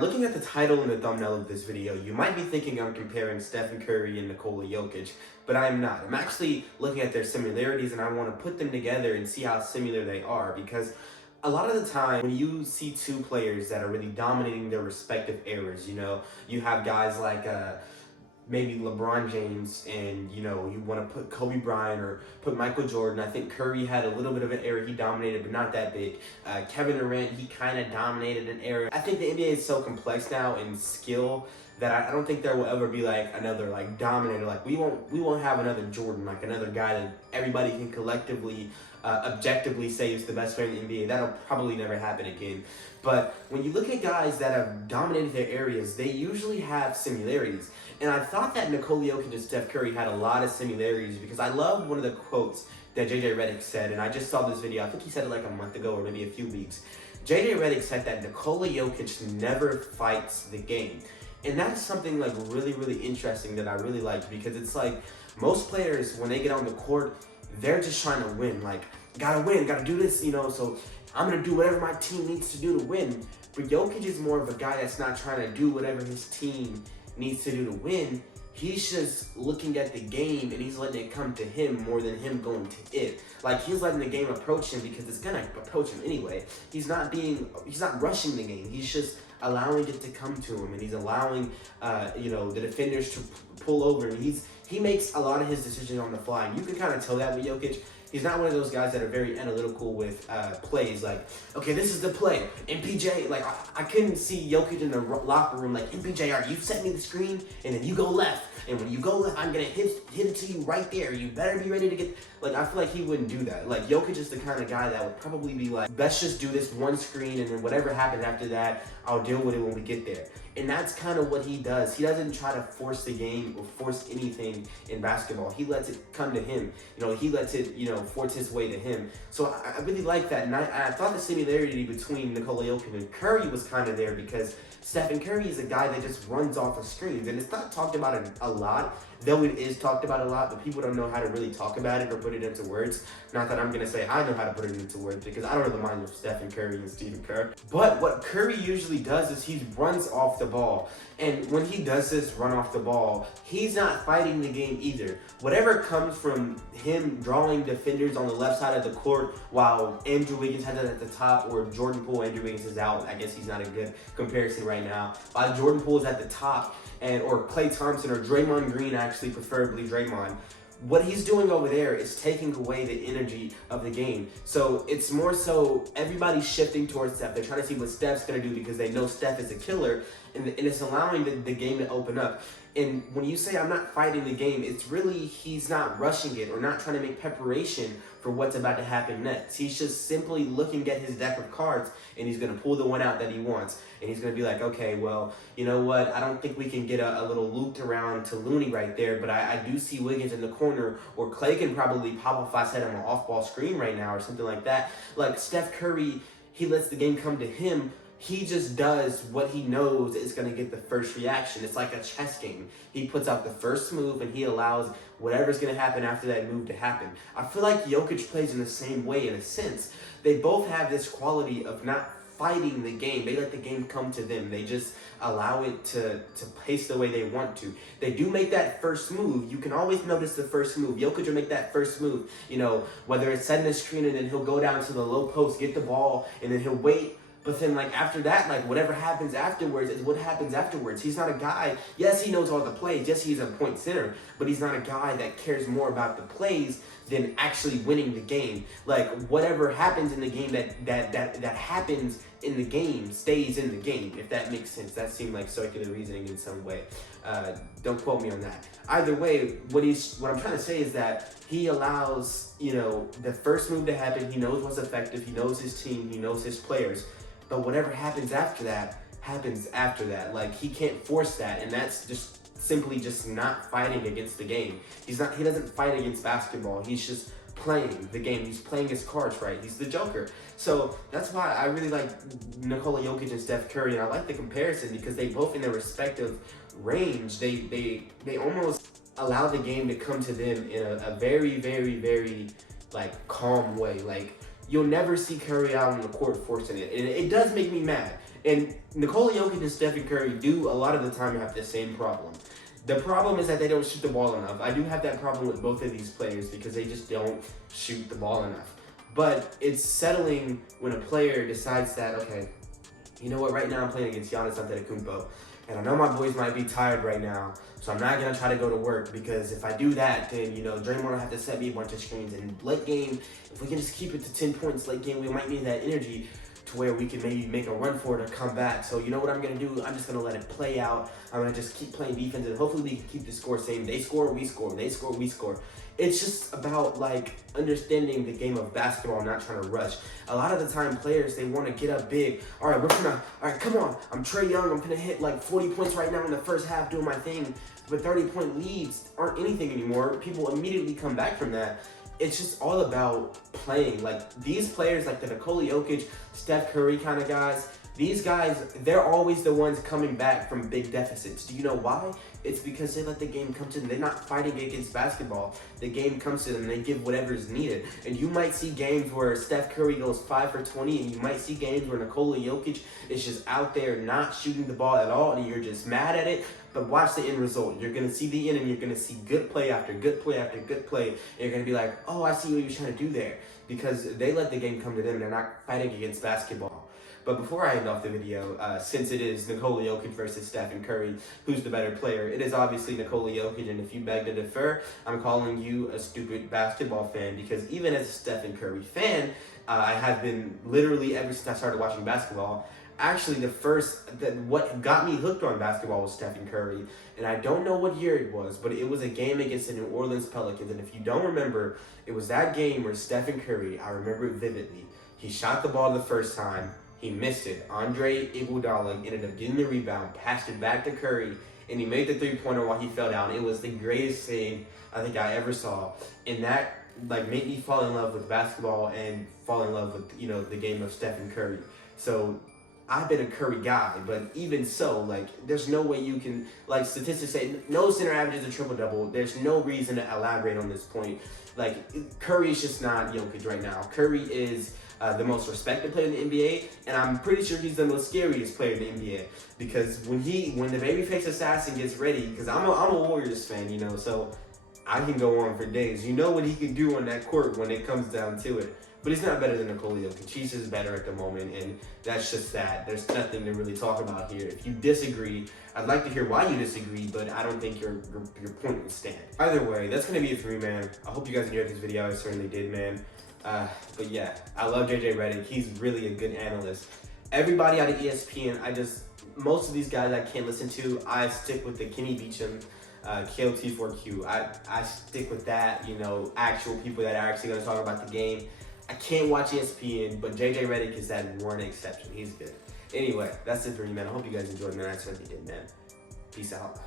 Looking at the title and the thumbnail of this video, you might be thinking I'm comparing Stephen Curry and Nikola Jokic, but I'm not. I'm actually looking at their similarities and I want to put them together and see how similar they are, because a lot of the time when you see two players that are really dominating their respective eras, you have guys like maybe LeBron James, and you want to put Kobe Bryant or put Michael Jordan. I think Curry had a little bit of an era he dominated, but not that big. Kevin Durant, he kind of dominated an era. I think the NBA is so complex now in skill that I don't think there will ever be like another like dominator. Like we won't have another Jordan, like another guy that everybody can collectively objectively say is the best player in the NBA. That'll probably never happen again. But when you look at guys that have dominated their areas, they usually have similarities. And I thought that Nikola Jokic and Steph Curry had a lot of similarities, because I love one of the quotes that JJ Redick said, and I just saw this video. I think he said it like a month ago or maybe a few weeks. JJ Redick said that Nikola Jokic never fights the game. And that's something like really, really interesting that I really like, because it's like most players, when they get on the court, they're just trying to win. Like, gotta win, gotta do this, so I'm gonna do whatever my team needs to do to win. But Jokic is more of a guy that's not trying to do whatever his team needs to do to win. He's just looking at the game and he's letting it come to him more than him going to it. Like, he's letting the game approach him because it's gonna approach him anyway. He's not rushing the game. He's just allowing it to come to him, and he's allowing the defenders to pull over, and he makes a lot of his decisions on the fly. And you can kind of tell that with Jokic. He's not one of those guys that are very analytical with plays. Like, okay, this is the play. MPJ, like, I couldn't see Jokic in the locker room like, MPJ, all right, you set me the screen, and then you go left. And when you go left, I'm going to hit it to you right there. You better be ready to get... Like, I feel like he wouldn't do that. Like, Jokic is the kind of guy that would probably be like, let's just do this one screen, and then whatever happens after that, I'll deal with it when we get there. And that's kind of what he does. He doesn't try to force the game or force anything in basketball. He lets it come to him. He lets it, force his way to him. So I really like that. And I thought the similarity between Nikola Jokic and Curry was kind of there, because Stephen Curry is a guy that just runs off of screens. And it's not talked about a lot, though it is talked about a lot, but people don't know how to really talk about it or put it into words. Not that I'm going to say I know how to put it into words, because I don't know the minds of Stephen Curry and Stephen Kerr. But what Curry usually does is he runs off the ball. And when he does this run off the ball, he's not fighting the game either. Whatever comes from him drawing defenders on the left side of the court while Andrew Wiggins has it at the top, or Jordan Poole, Andrew Wiggins is out. I guess he's not a good comparison right now. While Jordan Poole is at the top, or Klay Thompson or Draymond Green, actually preferably Draymond, what he's doing over there is taking away the energy of the game. So it's more so everybody's shifting towards Steph. They're trying to see what Steph's going to do, because they know Steph is a killer, and it's allowing the game to open up. And when you say I'm not fighting the game, it's really he's not rushing it or not trying to make preparation for what's about to happen next. He's just simply looking at his deck of cards, and he's going to pull the one out that he wants. And he's going to be like, okay, well, you know what? I don't think we can get a little looped around to Looney right there, but I do see Wiggins in the corner, or Klay can probably pop off if I set him an off-ball screen right now or something like that. Like Steph Curry, he lets the game come to him. He just does what he knows is going to get the first reaction. It's like a chess game. He puts out the first move, and he allows whatever's going to happen after that move to happen. I feel like Jokic plays in the same way in a sense. They both have this quality of not fighting the game. They let the game come to them. They just allow it to pace the way they want to. They do make that first move. You can always notice the first move. Jokic will make that first move, whether it's setting a screen and then he'll go down to the low post, get the ball, and then he'll wait. But then, like, after that, like, whatever happens afterwards is what happens afterwards. He's not a guy, yes, he knows all the plays, yes, he's a point center, but he's not a guy that cares more about the plays than actually winning the game. Like, whatever happens in the game that happens in the game stays in the game, if that makes sense. That seemed like circular reasoning in some way. Don't quote me on that. Either way, what I'm trying to say is that he allows, the first move to happen. He knows what's effective. He knows his team. He knows his players. But whatever happens after that, happens after that. Like, he can't force that, and that's just simply just not fighting against the game. He doesn't fight against basketball. He's just playing the game. He's playing his cards right. He's the Joker. So that's why I really like Nikola Jokic and Steph Curry, and I like the comparison, because they both, in their respective range, they almost allow the game to come to them in a very, very, very, like, calm way. Like, you'll never see Curry out on the court forcing it. And it does make me mad. And Nikola Jokic and Stephen Curry do a lot of the time have the same problem. The problem is that they don't shoot the ball enough. I do have that problem with both of these players because they just don't shoot the ball enough. But it's settling when a player decides that, okay, you know what, right now I'm playing against Giannis Antetokounmpo, and I know my boys might be tired right now, so I'm not going to try to go to work, because if I do that, then, Draymond will have to set me a bunch of screens, and late game, if we can just keep it to 10 points late game, we might need that energy to where we can maybe make a run for it or come back. So you know what I'm going to do? I'm just going to let it play out. I'm going to just keep playing defense, and hopefully we can keep the score same. They score, we score. They score, we score. It's just about understanding the game of basketball, not trying to rush. A lot of the time players, they want to get up big. All right, come on. I'm Trae Young. I'm going to hit 40 points right now in the first half doing my thing. But 30-point leads aren't anything anymore. People immediately come back from that. It's just all about playing. These players, the Nikola Jokic, Steph Curry kind of guys, these guys, they're always the ones coming back from big deficits. Do you know why? It's because they let the game come to them. They're not fighting against basketball. The game comes to them and they give whatever is needed. And you might see games where Steph Curry goes 5 for 20, and you might see games where Nikola Jokic is just out there not shooting the ball at all, and you're just mad at it. But watch the end result. You're going to see the end, and you're going to see good play after good play after good play. And you're going to be like, oh, I see what you're trying to do there. Because they let the game come to them, and they're not fighting against basketball. But before I end off the video, since it is Nikola Jokic versus Stephen Curry, who's the better player, it is obviously Nikola Jokic, and if you beg to defer, I'm calling you a stupid basketball fan, because even as a Stephen Curry fan, I have been literally ever since I started watching basketball. Actually, what got me hooked on basketball was Stephen Curry, and I don't know what year it was, but it was a game against the New Orleans Pelicans, and if you don't remember, it was that game where Stephen Curry, I remember it vividly, he shot the ball the first time, he missed it. Andre Iguodala ended up getting the rebound, passed it back to Curry, and he made the three-pointer while he fell down. It was the greatest thing I think I ever saw, and that made me fall in love with basketball and fall in love with the game of Stephen Curry. So I've been a Curry guy, but even so, there's no way you can, statistics say, no center averages a triple-double. There's no reason to elaborate on this point. Curry is just not Jokic right now. Curry is the most respected player in the NBA, and I'm pretty sure he's the most scariest player in the NBA, because when the babyface assassin gets ready, because I'm a Warriors fan, so I can go on for days. You know what he can do on that court when it comes down to it. But he's not better than Nikola Jokic. He's just better at the moment, and that's just that. There's nothing to really talk about here. If you disagree, I'd like to hear why you disagree, but I don't think your point would stand. Either way, that's going to be it for me, man. I hope you guys enjoyed this video. I certainly did, man. But yeah, I love JJ Redick. He's really a good analyst. Everybody out of ESPN, most of these guys I can't listen to. I stick with the Kenny Beecham, KOT4Q. I stick with that, actual people that are actually going to talk about the game. I can't watch ESPN, but JJ Redick is that one exception. He's good. Anyway, that's it for me, man. I hope you guys enjoyed, man. I certainly did, man. Peace out.